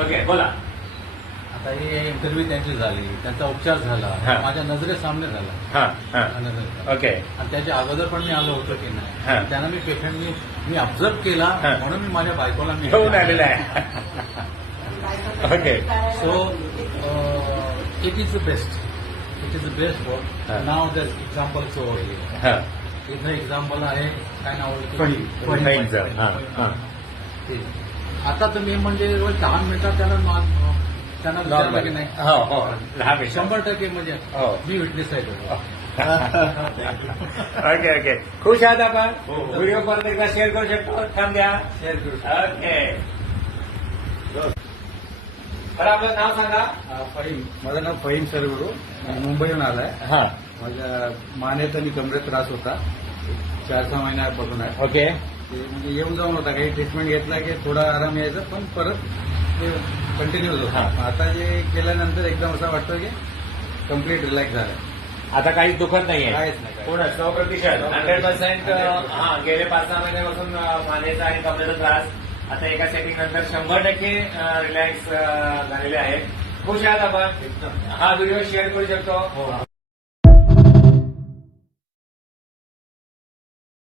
Okay बोला. आता ही interview त्यांची झाली, त्यांचा उपचार झाला, हा. माझ्या नजरेसामने झाला. हा हा नजरेसामने. ओके आणि त्याच्या अगोदर पण मी आलो होतो की हा. नाही, त्यांना मी पेशंटनी मी ऑब्झर्व केला, हा. म्हणून मी माझ्या बायकोला मी घेऊन आलेला आहे. Okay. So it is the best. It is the best हा. वर्क. नाव द एक्झाम्पल सो हा इथं एक्झाम्पल आहे, काय नाव आहे? फहीमचं. हा हा ते. आता तुम्ही म्हणजे रोज 10 मिनिटात त्यांना विचारलं की नाही, हो हो 10 100% म्हणजे हो. मी विटनेस आहे त्याचा. Okay okay. खुश आहात आपण. हो, हो. व्हिडिओ परत एकदा शेअर करू शकतो. थांब द्या. शेअर करू. ओके. बरं आपलं नाव सांगा. फहीम, माझं नाव फहीम सरगुरू, मुंबईहून आलाय. हा माझ्या मानेचा आणि कमरेत त्रास होता, 4-6 महिन्यापासून आहे. ओके. ते म्हणजे येऊन जाऊन होता, काही ट्रीटमेंट घेतला की थोडा आराम यायचा, पण परत ते कंटिन्यू होत हा. होता. आता जे केल्यानंतर एकदम असं वाटतं की कम्प्लीट रिलॅक्स झालं. आता काहीच दुखत नाहीये. काहीच नाही, काहीच. पूर्ण 100%. 100%. हा गेले 5-6 महिन्यापासून मानेचा आणि कमरेचा त्रास आता एका सेटिंग नंतर 100% रिलॅक्स झालेले आहेत. खुश आहात आपण. एकदम. हा व्हिडिओ शेअर करू शकतो. हो.